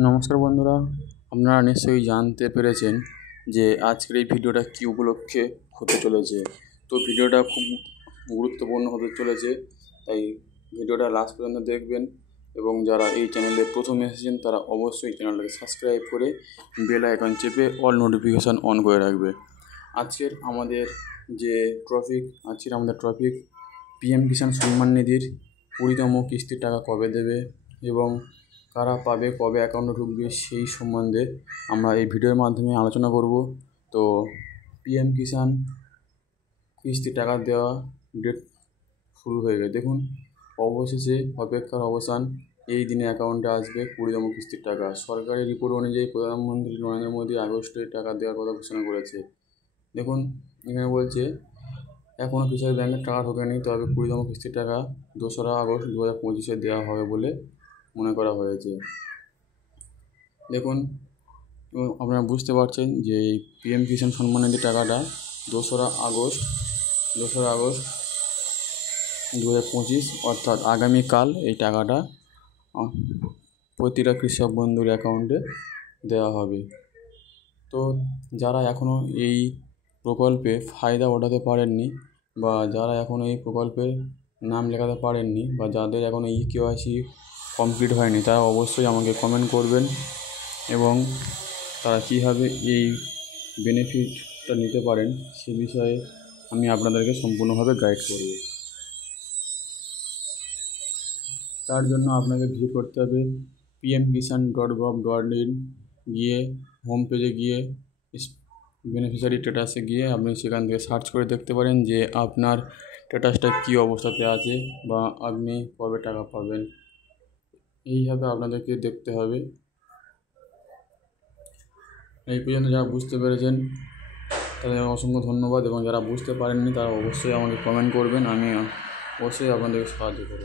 নমস্কার বন্ধুরা, আপনারা নিশ্চয়ই জানতে পেরেছেন যে আজকের এই ভিডিওটা কী উপলক্ষে হতে চলেছে। তো ভিডিওটা খুব গুরুত্বপূর্ণ হতে চলেছে, তাই ভিডিওটা লাস্ট পর্যন্ত দেখবেন। এবং যারা এই চ্যানেলে প্রথম এসেছেন তারা অবশ্যই চ্যানেলটাকে সাবস্ক্রাইব করে বেল আইকন চেপে অল নোটিফিকেশান অন করে রাখবে। আজকের আমাদের টপিক পিএম কিষাণ সম্মান নিধির 20তম কিস্তির টাকা কবে দেবে এবং কারা পাবে, কবে অ্যাকাউন্টে ঢুকবে, সেই সম্বন্ধে আমরা এই ভিডিওর মাধ্যমে আলোচনা করব। তো পিএম কিষাণ কিস্তির টাকা দেওয়া ডেট শুরু হয়ে গেছে। দেখুন, অবশেষে অপেক্ষার অবসান, এই দিনে অ্যাকাউন্টে আসবে 20তম কিস্তির টাকা। সরকারি রিপোর্ট অনুযায়ী প্রধানমন্ত্রী নরেন্দ্র মোদী আগস্টে টাকা দেওয়ার কথা ঘোষণা করেছে। দেখুন, এখানে বলছে এখনও কৃষক ব্যাংকের টাকা ঢোকেনি, তবে 20তম কিস্তির টাকা 2রা আগস্ট 2025 দেওয়া হবে বলে মনে করা হয়েছে। দেখুন, আপনারা বুঝতে পারছেন যে এই পিএম কিষাণ সম্মান নিধি টাকাটা 2রা আগস্ট 2025 অর্থাৎ আগামীকাল এই টাকাটা প্রতিটা কৃষক বন্ধুর অ্যাকাউন্টে দেওয়া হবে। তো যারা এখনও এই প্রকল্পে ফায়দা ওঠাতে পারেননি বা যারা এখনও এই প্রকল্পে নাম লেখাতে পারেননি বা যাদের এখনও ইকেওয়াইসি কমপ্লিট হয়নি, তারা অবশ্যই আমাকে কমেন্ট করবেন এবং তারা কীভাবে এই বেনিফিটটা নিতে পারেন সে বিষয়ে আমি আপনাদেরকে সম্পূর্ণভাবে গাইড করব। তার জন্য আপনাকে ভিজিট করতে হবে pmkisan.gov.in, গিয়ে হোম পেজে গিয়ে বেনিফিশিয়ারি স্ট্যাটাসে গিয়ে আপনি সেখান থেকে সার্চ করে দেখতে পারেন যে আপনার স্ট্যাটাসটা কী অবস্থাতে আছে বা আপনি কবে টাকা পাবেন। এইভাবে আপনাদেরকে দেখতে হবে। এই পর্যন্ত যারা বুঝতে পেরেছেন তাদের অসংখ্য ধন্যবাদ, এবং যারা বুঝতে পারেননি তারা অবশ্যই আমাকে কমেন্ট করবেন, আমি অবশ্যই আপনাদেরকে সাহায্য করব।